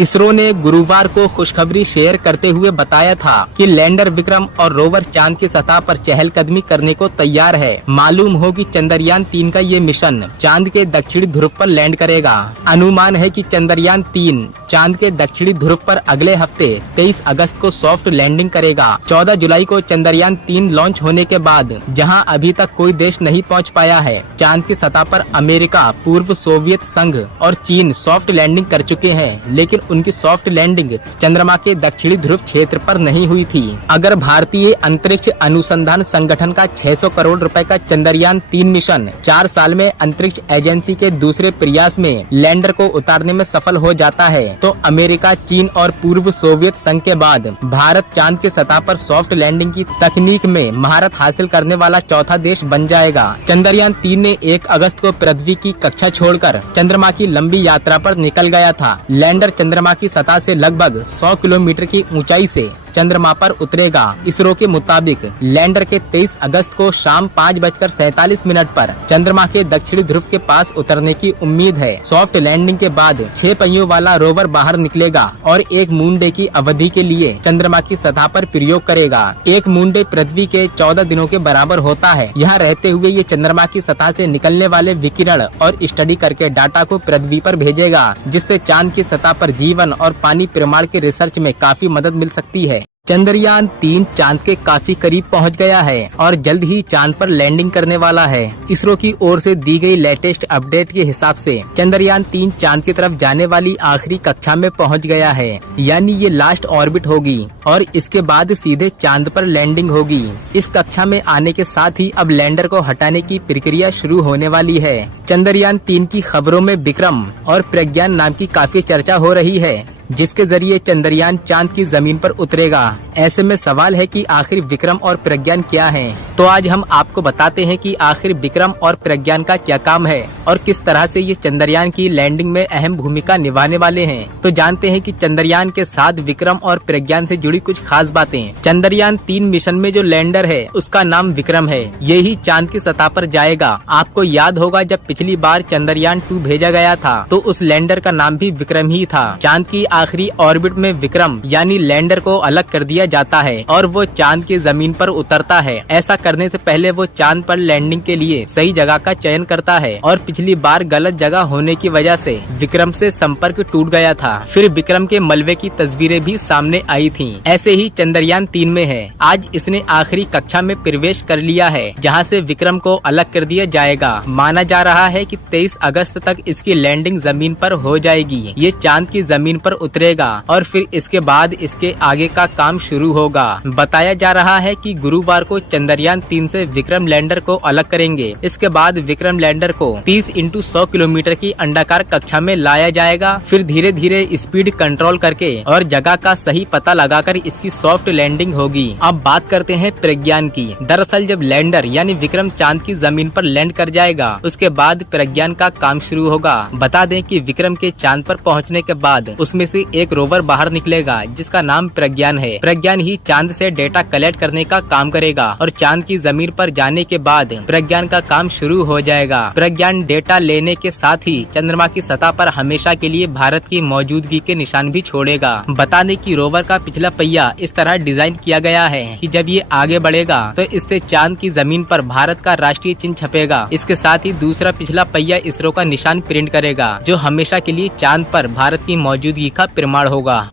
इसरो ने गुरुवार को खुशखबरी शेयर करते हुए बताया था कि लैंडर विक्रम और रोवर चांद की सतह पर चहलकदमी करने को तैयार है। मालूम हो कि चंद्रयान 3 का ये मिशन चांद के दक्षिणी ध्रुव पर लैंड करेगा। अनुमान है कि चंद्रयान 3 चांद के दक्षिणी ध्रुव पर अगले हफ्ते 23 अगस्त को सॉफ्ट लैंडिंग करेगा। 14 जुलाई को चंद्रयान 3 लॉन्च होने के बाद जहां अभी तक कोई देश नहीं पहुंच पाया है, चांद की सतह पर अमेरिका, पूर्व सोवियत संघ और चीन सॉफ्ट लैंडिंग कर चुके हैं, लेकिन उनकी सॉफ्ट लैंडिंग चंद्रमा के दक्षिणी ध्रुव क्षेत्र पर नहीं हुई थी। अगर भारतीय अंतरिक्ष अनुसंधान संगठन का 600 करोड़ रुपए का चंद्रयान 3 मिशन 4 साल में अंतरिक्ष एजेंसी के दूसरे प्रयास में लैंडर को उतारने में सफल हो जाता है, तो अमेरिका, चीन और पूर्व सोवियत संघ के बाद भारत चांद की सतह पर सॉफ्ट लैंडिंग की तकनीक में महारत हासिल करने वाला चौथा देश बन जाएगा। चंद्रयान 3 ने 1 अगस्त को पृथ्वी की कक्षा छोड़कर चंद्रमा की लंबी यात्रा पर निकल गया था। लैंडर चंद्रमा की सतह से लगभग 100 किलोमीटर की ऊंचाई से चंद्रमा पर उतरेगा। इसरो के मुताबिक लैंडर के 23 अगस्त को शाम 5:47 पर चंद्रमा के दक्षिणी ध्रुव के पास उतरने की उम्मीद है। सॉफ्ट लैंडिंग के बाद 6 पहियों वाला रोवर बाहर निकलेगा और 1 मून डे की अवधि के लिए चंद्रमा की सतह पर प्रयोग करेगा। 1 मून डे पृथ्वी के 14 दिनों के बराबर होता है। यहाँ रहते हुए ये चंद्रमा की सतह से निकलने वाले विकिरण और स्टडी करके डाटा को पृथ्वी पर भेजेगा, जिससे चांद की सतह पर जीवन और पानी प्रमाण के रिसर्च में काफी मदद मिल सकती है। चंद्रयान 3 चांद के काफी करीब पहुंच गया है और जल्द ही चांद पर लैंडिंग करने वाला है। इसरो की ओर से दी गई लेटेस्ट अपडेट के हिसाब से चंद्रयान 3 चांद की तरफ जाने वाली आखिरी कक्षा में पहुंच गया है, यानी ये लास्ट ऑर्बिट होगी और इसके बाद सीधे चांद पर लैंडिंग होगी। इस कक्षा में आने के साथ ही अब लैंडर को हटाने की प्रक्रिया शुरू होने वाली है। चंद्रयान 3 की खबरों में विक्रम और प्रज्ञान नाम की काफी चर्चा हो रही है, जिसके जरिए चंद्रयान चांद की जमीन पर उतरेगा। ऐसे में सवाल है कि आखिर विक्रम और प्रज्ञान क्या हैं? तो आज हम आपको बताते हैं कि आखिर विक्रम और प्रज्ञान का क्या काम है और किस तरह से ये चंद्रयान की लैंडिंग में अहम भूमिका निभाने वाले हैं। तो जानते हैं कि चंद्रयान के साथ विक्रम और प्रज्ञान से जुड़ी कुछ खास बातें। चंद्रयान 3 मिशन में जो लैंडर है उसका नाम विक्रम है। ये ही चांद की सतह पर जाएगा। आपको याद होगा जब पिछली बार चंद्रयान 2 भेजा गया था तो उस लैंडर का नाम भी विक्रम ही था। चांद की आखिरी ऑर्बिट में विक्रम यानी लैंडर को अलग कर दिया जाता है और वो चांद की जमीन पर उतरता है। ऐसा करने से पहले वो चांद पर लैंडिंग के लिए सही जगह का चयन करता है और पिछली बार गलत जगह होने की वजह से विक्रम से संपर्क टूट गया था। फिर विक्रम के मलबे की तस्वीरें भी सामने आई थीं। ऐसे ही चंद्रयान 3 में है। आज इसने आखिरी कक्षा में प्रवेश कर लिया है, जहाँ से विक्रम को अलग कर दिया जाएगा। माना जा रहा है कि 23 अगस्त तक इसकी लैंडिंग जमीन पर हो जाएगी। ये चांद की जमीन पर उतरेगा और फिर इसके बाद इसके आगे का काम शुरू होगा। बताया जा रहा है कि गुरुवार को चंद्रयान 3 से विक्रम लैंडर को अलग करेंगे। इसके बाद विक्रम लैंडर को 30x100 किलोमीटर की अंडाकार कक्षा में लाया जाएगा। फिर धीरे धीरे स्पीड कंट्रोल करके और जगह का सही पता लगाकर इसकी सॉफ्ट लैंडिंग होगी। अब बात करते हैं प्रज्ञान की। दरअसल जब लैंडर यानी विक्रम चांद की जमीन पर लैंड कर जाएगा उसके बाद प्रज्ञान का काम शुरू होगा। बता दें कि विक्रम के चांद पर पहुँचने के बाद उसमें से एक रोवर बाहर निकलेगा जिसका नाम प्रज्ञान है। प्रज्ञान ही चांद से डेटा कलेक्ट करने का काम करेगा और चांद की जमीन पर जाने के बाद प्रज्ञान का काम शुरू हो जाएगा। प्रज्ञान डेटा लेने के साथ ही चंद्रमा की सतह पर हमेशा के लिए भारत की मौजूदगी के निशान भी छोड़ेगा। बता दें कि रोवर का पिछला पहिया इस तरह डिजाइन किया गया है कि जब ये आगे बढ़ेगा तो इससे चांद की जमीन पर भारत का राष्ट्रीय चिन्ह छपेगा। इसके साथ ही दूसरा पिछला पहिया इसरो का निशान प्रिंट करेगा, जो हमेशा के लिए चांद पर भारत की मौजूदगी का प्रमाण होगा।